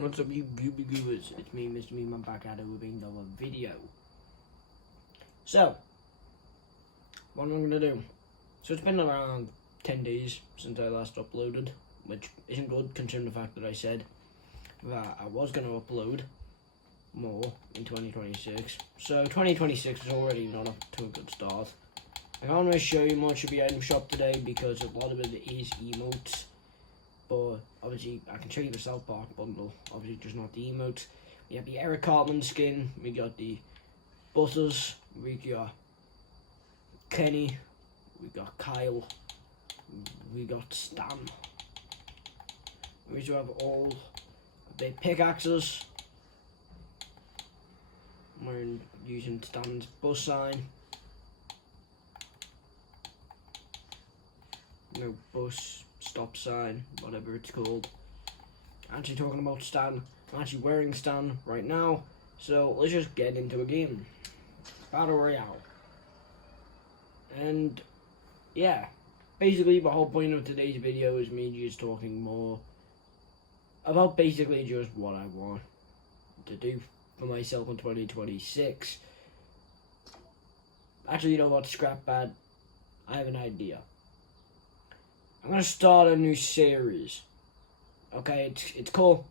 What's up, you viewers? It's me, Mr. Meme. I'm back at it with another video. So, what am I going to do? So it's been around 10 days since I last uploaded, which isn't good considering the fact that I said that I was going to upload more in 2026. So 2026 is already not up to a good start. I can't really show you much of the item shop today because a lot of it is emotes. But obviously, I can show you the South Park bundle. Obviously, just not the emotes. We have the Eric Cartman skin. We got the Butters. We got Kenny. We got Kyle. We got Stan. We do have all the pickaxes. We're using Stan's bus sign. No bus. Stop sign, whatever it's called. Actually talking about Stan, I'm actually wearing Stan right now, so let's just get into a game. Battle Royale. And yeah, basically the whole point of today's video is me just talking more about basically just what I want to do for myself in 2026. Actually, you know what, scrap that. I have an idea. I'm gonna start a new series. Okay, it's called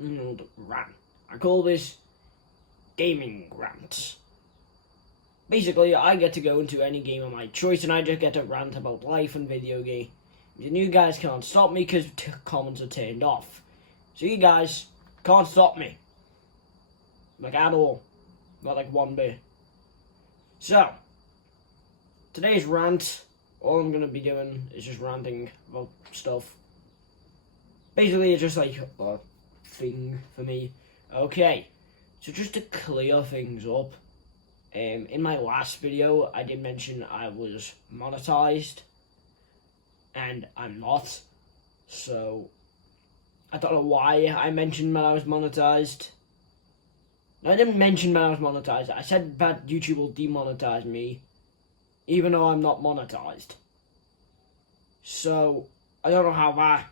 Rant. I call this Gaming Rants. Basically, I get to go into any game of my choice and I just get to rant about life and video game. And you guys can't stop me because comments are turned off. So you guys can't stop me. Like at all. Not like one bit. So, today's rant. All I'm going to be doing is just ranting about stuff. Basically, it's just like a thing for me. Okay, so just to clear things up, in my last video, I did mention I was monetized, and I'm not. So, I don't know why I mentioned that I was monetized. No, I didn't mention that I was monetized. I said that YouTube will demonetize me, even though I'm not monetized. So, I don't know how that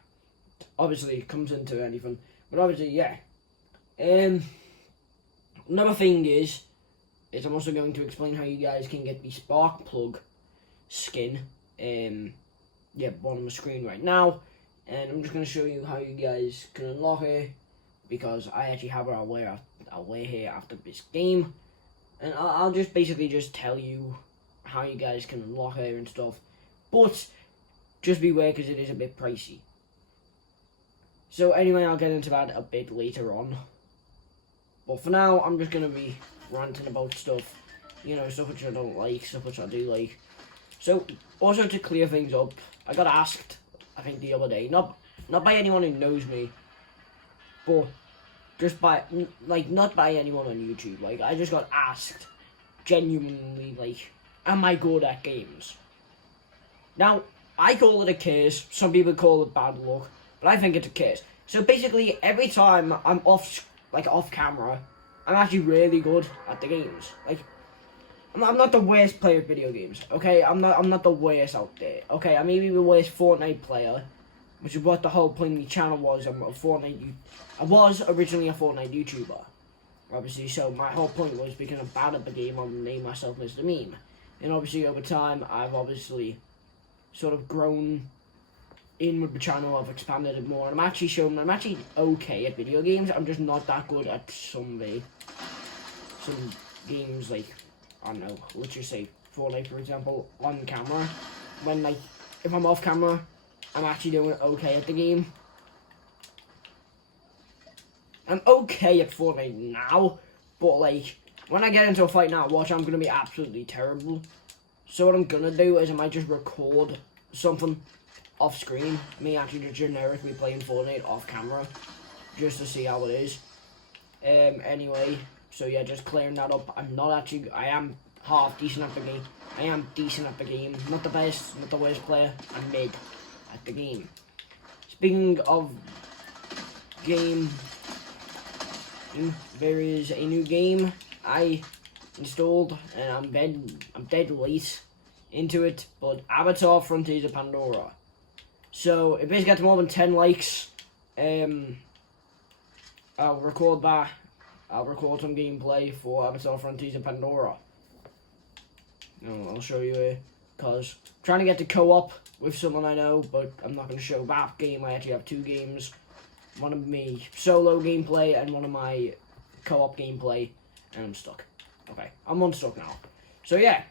obviously comes into anything. But obviously, yeah. Another thing is I'm also going to explain how you guys can get the spark plug skin. Yeah, bottom of the screen right now. And I'm just going to show you how you guys can unlock it. Because I actually have it, I'll wear here after this game. And I'll just basically just tell you how you guys can unlock it and stuff, but just beware because it is a bit pricey. So anyway, I'll get into that a bit later on, but for now I'm just going to be ranting about stuff, you know, stuff which I don't like, stuff which I do like. So also to clear things up, I got asked, I think the other day, not by anyone who knows me, but just by, like, not by anyone on YouTube, like, I just got asked genuinely, like, am I good at games? Now, I call it a curse. Some people call it bad luck, but I think it's a curse. So basically, every time I'm off camera, I'm actually really good at the games. Like, I'm not the worst player of video games. Okay, I'm not the worst out there. Okay, I may be the worst Fortnite player, which is what the whole point of the channel was. I was originally a Fortnite YouTuber, obviously. So my whole point was because I'm bad at the game, I'll name myself Mr. Meme. And obviously over time, I've obviously sort of grown in with the channel. I've expanded it more. And I'm actually okay at video games. I'm just not that good at some games, like, I don't know, let's just say Fortnite, for example, on camera. When, like, if I'm off camera, I'm actually doing okay at the game. I'm okay at Fortnite now, but, like, when I get into a fight now, watch, I'm going to be absolutely terrible. So what I'm going to do is I might just record something off screen. Me actually just generically playing Fortnite off camera. Just to see how it is. Anyway, so yeah, just clearing that up. I am half decent at the game. I am decent at the game. Not the best, not the worst player. I'm mid at the game. Speaking of game, there is a new game I installed, and I'm dead late into it, but Avatar Frontiers of Pandora. So if this gets more than 10 likes, I'll record that. I'll record some gameplay for Avatar Frontiers of Pandora. I'll show you it, because I'm trying to get to co-op with someone I know, but I'm not going to show that game. I actually have 2 games. One of me solo gameplay and one of my co-op gameplay, and I'm stuck. Okay, I'm unstuck now. So yeah,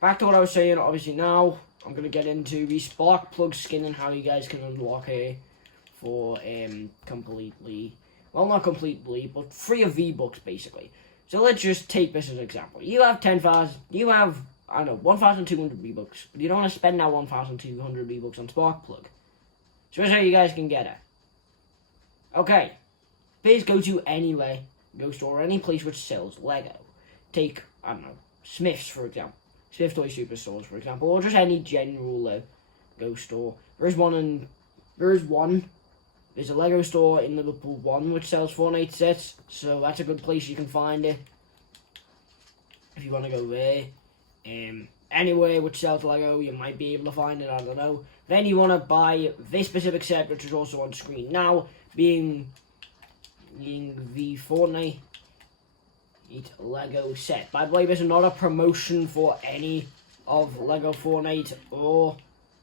back to what I was saying. Obviously now, I'm going to get into the spark plug skin and how you guys can unlock it for completely, well, not completely, but free of V-Bucks basically. So let's just take this as an example. You have 10,000, you have, I don't know, 1,200 V-Bucks, but you don't want to spend that 1,200 V-Bucks on Sparkplug. So here's how you guys can get it. Okay, please go to any Lego store or any place which sells Lego. Take, I don't know, Smith's for example. Smith's Toy Superstores for example, or just any general Lego store. There's a Lego store in Liverpool 1 which sells Fortnite sets, so that's a good place you can find it if you want to go there. Anywhere which sells Lego, you might be able to find it, I don't know. Then you want to buy this specific set, which is also on screen now, being the Fortnite Lego set. By the way, this is not a promotion for any of Lego Fortnite or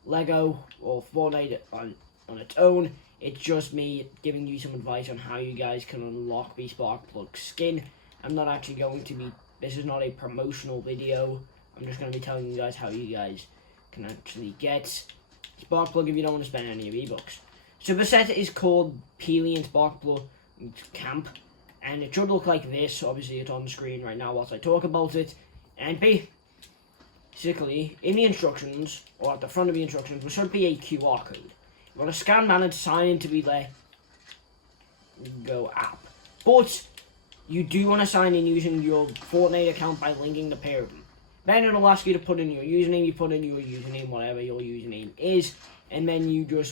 Lego or Fortnite on its own. It's just me giving you some advice on how you guys can unlock the Sparkplug skin. I'm not actually going to be, this is not a promotional video. I'm just going to be telling you guys how you guys can actually get Sparkplug if you don't want to spend any V-Bucks. So the set is called Peely and Sparkplug Camp. And it should look like this. Obviously it's on the screen right now whilst I talk about it. And basically, in the instructions, or at the front of the instructions, there should be a QR code. You want to scan that and sign into the Lego app. But you do want to sign in using your Fortnite account by linking the pair of them. Then it'll ask you to put in your username. You put in your username, whatever your username is, and then you just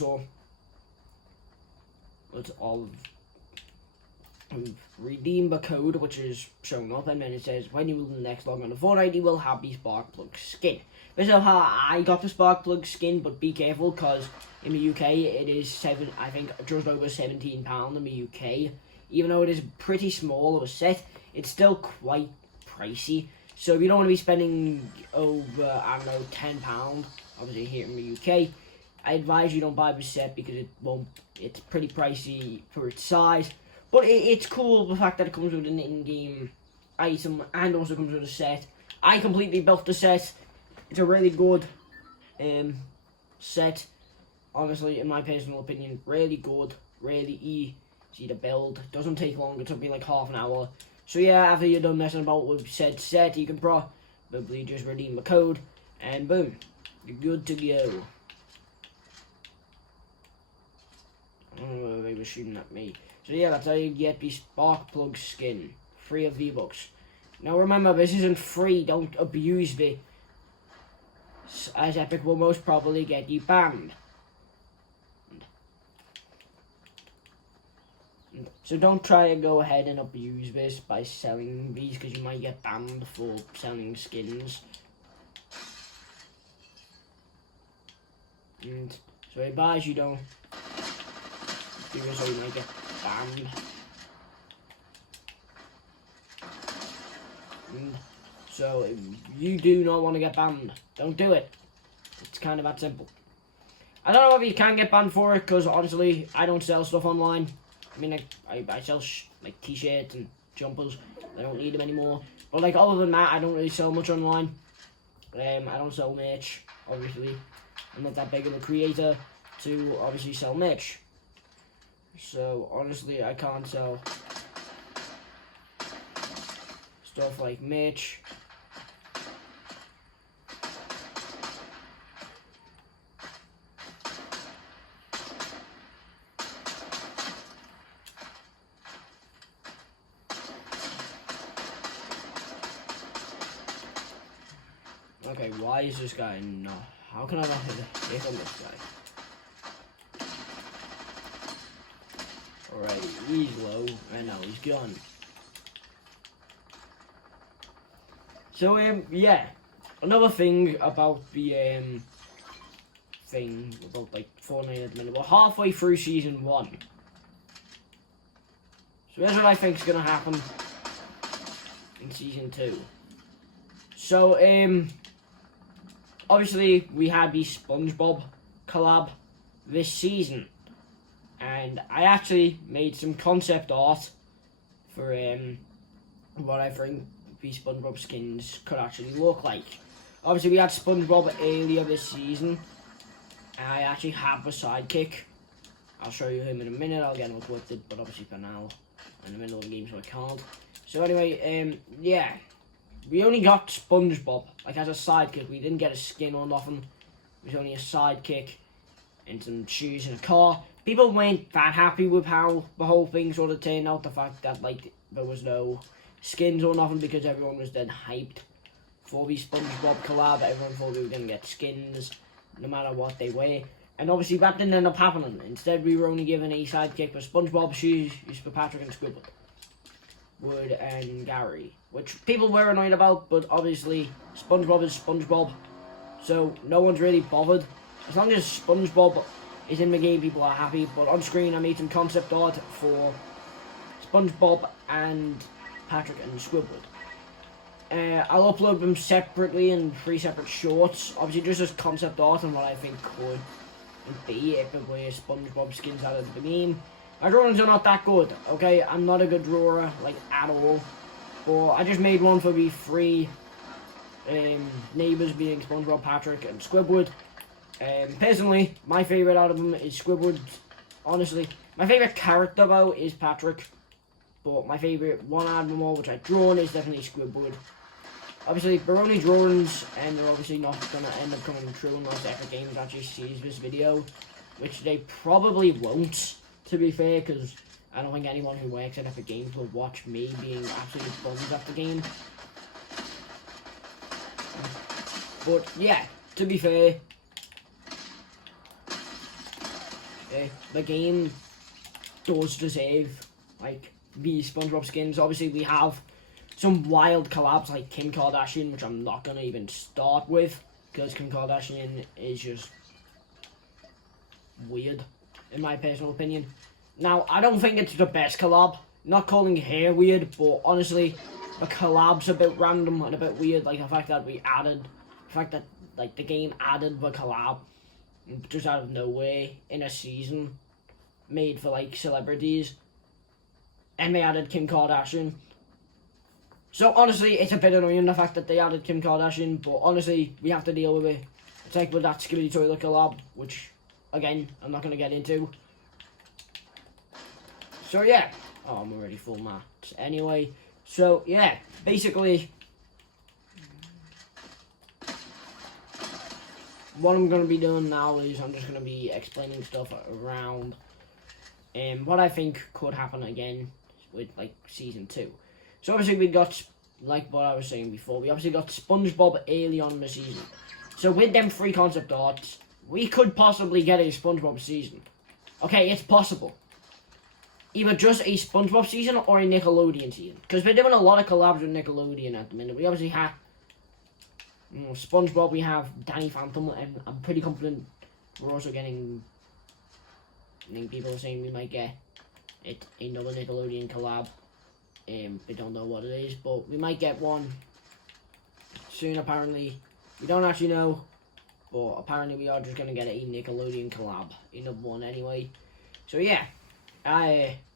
redeem the code which is shown up, and then it says when you will next log on to Fortnite you will have the Sparkplug skin. This is how I got the Sparkplug skin, but be careful because in the UK it is I think just over £17 in the UK. Even though it is pretty small of a set, it's still quite pricey. So if you don't want to be spending over, I don't know, £10, obviously here in the UK, I advise you don't buy the set because it's pretty pricey for its size. But it's cool the fact that it comes with an in-game item and also comes with a set. I completely built the set. It's a really good set. Honestly, in my personal opinion, really good, really easy to build. Doesn't take long, it took me like half an hour. So yeah, after you're done messing about with said set, you can probably just redeem the code, and boom, you're good to go. Oh, they were shooting at me. So yeah, that's how you get the Sparkplug skin, free of V-Bucks. Now remember, this isn't free, don't abuse this, as Epic will most probably get you banned. So don't try to go ahead and abuse this by selling these, because you might get banned for selling skins. And so I advise you don't do this or you might get banned. And so if you do not want to get banned, don't do it. It's kind of that simple. I don't know if you can get banned for it, because honestly, I don't sell stuff online. I mean, I sell like t-shirts and jumpers. I don't need them anymore. But like other than that, I don't really sell much online. I don't sell merch, obviously. I'm not that big of a creator to obviously sell merch. So honestly, I can't sell stuff like merch. Okay, why is this guy no? How can I not hit on this guy? Alright, he's low, and now he's gone. So, yeah. Another thing about the thing, about like 4.9 at the minute. We're halfway through season 1. So here's what I think is going to happen in season 2. So, obviously we had the SpongeBob collab this season. And I actually made some concept art for what I think the SpongeBob skins could actually look like. Obviously we had SpongeBob earlier this season. And I actually have a sidekick. I'll show you him in a minute. I'll get him equipped, but obviously for now, I'm in the middle of the game so I can't. So anyway, yeah. We only got SpongeBob, like as a sidekick. We didn't get a skin or nothing. It was only a sidekick and some shoes and a car. People weren't that happy with how the whole thing sort of turned out. The fact that like there was no skins or nothing, because everyone was then hyped for the SpongeBob collab. Everyone thought we were going to get skins no matter what they were. And obviously that didn't end up happening. Instead we were only given a sidekick for SpongeBob, shoes for Patrick and Squidward, Wood and Gary. Which people were annoyed about, but obviously SpongeBob is SpongeBob. So no one's really bothered. As long as SpongeBob is in the game, people are happy. But on screen I made some concept art for SpongeBob and Patrick and Squidward. I'll upload them separately in 3 separate shorts. Obviously just as concept art and what I think could be if it were SpongeBob skins out of the game. My drawings are not that good, okay? I'm not a good drawer, like, at all. But I just made one for the 3 neighbours, being SpongeBob, Patrick and Squidward. Personally, my favourite out of them is Squidward. Honestly, my favourite character though is Patrick. But my favourite one out of them all, which I've drawn, is definitely Squidward. Obviously, they're only drawings, and they're obviously not going to end up coming true unless Epic Games actually sees this video. Which they probably won't, to be fair, because I don't think anyone who works at Epic Games will watch me being absolutely bummed at the game. But, yeah, to be fair, the game does deserve, like, the SpongeBob skins. Obviously, we have some wild collabs like Kim Kardashian, which I'm not going to even start with, because Kim Kardashian is just weird, in my personal opinion. Now, I don't think it's the best collab. Not calling her weird, but honestly, the collab's a bit random and a bit weird. Like the fact that like the game added the collab just out of nowhere in a season made for like celebrities, and they added Kim Kardashian. So honestly, it's a bit annoying the fact that they added Kim Kardashian, but honestly, we have to deal with it. It's like with that Skibidi Toilet collab, which, again, I'm not going to get into. So yeah, oh, I'm already full max. Anyway, so yeah, basically, what I'm going to be doing now is I'm just going to be explaining stuff around what I think could happen again with, like, Season 2. So obviously we got, like what I was saying before, we obviously got SpongeBob early on in the season. So with them 3 concept arts, we could possibly get a SpongeBob season. Okay, it's possible. Either just a SpongeBob season or a Nickelodeon season. Because we're doing a lot of collabs with Nickelodeon at the minute. We obviously have SpongeBob, we have Danny Phantom, and I'm pretty confident we're also getting, I think people are saying we might get another Nickelodeon collab. We don't know what it is, but we might get one soon, apparently. We don't actually know, but apparently we are just going to get a Nickelodeon collab, another one anyway. So yeah,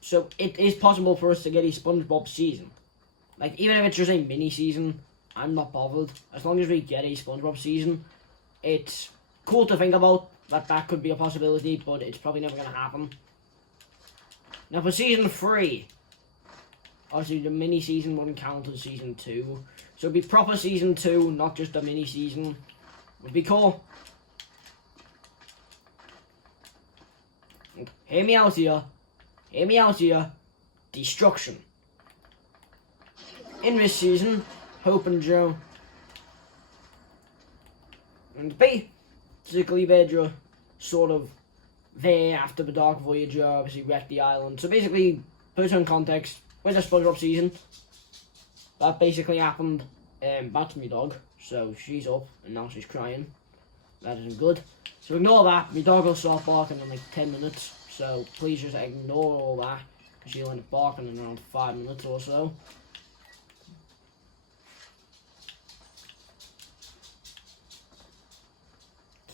so it is possible for us to get a SpongeBob season. Like, even if it's just a mini season, I'm not bothered. As long as we get a SpongeBob season, it's cool to think about that could be a possibility, but it's probably never going to happen. Now for Season 3, obviously the mini season wouldn't count as Season 2. So it'd be proper Season 2, not just a mini season. Would be cool. Hear me out here. Hear me out here. Destruction. In this season, Hope and Joe, and basically they're just sort of there after the Dark Voyager obviously wrecked the island. So basically, put some context, with the SpongeBob season, that basically happened. That's my dog, so she's up and now she's crying. That isn't good. So ignore that. My dog will start barking in like 10 minutes. So please just ignore all that, because she'll end up barking in around 5 minutes or so.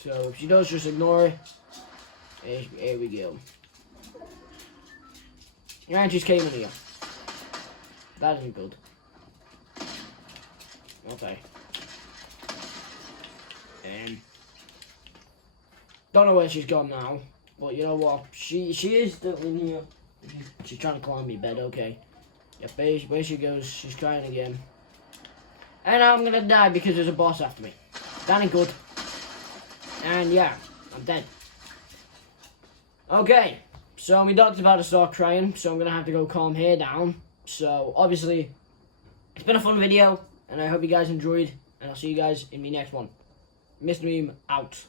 So if she does, just ignore it. Here we go. And she's came in here. That isn't good. Okay. Don't know where she's gone now, but you know what? She is still in here. She's trying to climb my bed. Okay. Yep, where she goes, she's trying again. And I'm gonna die because there's a boss after me. That ain't good. And yeah, I'm dead. Okay, so my dog's about to start crying, so I'm gonna have to go calm her down. So obviously, it's been a fun video, and I hope you guys enjoyed, and I'll see you guys in my next one. Mr. Meme out.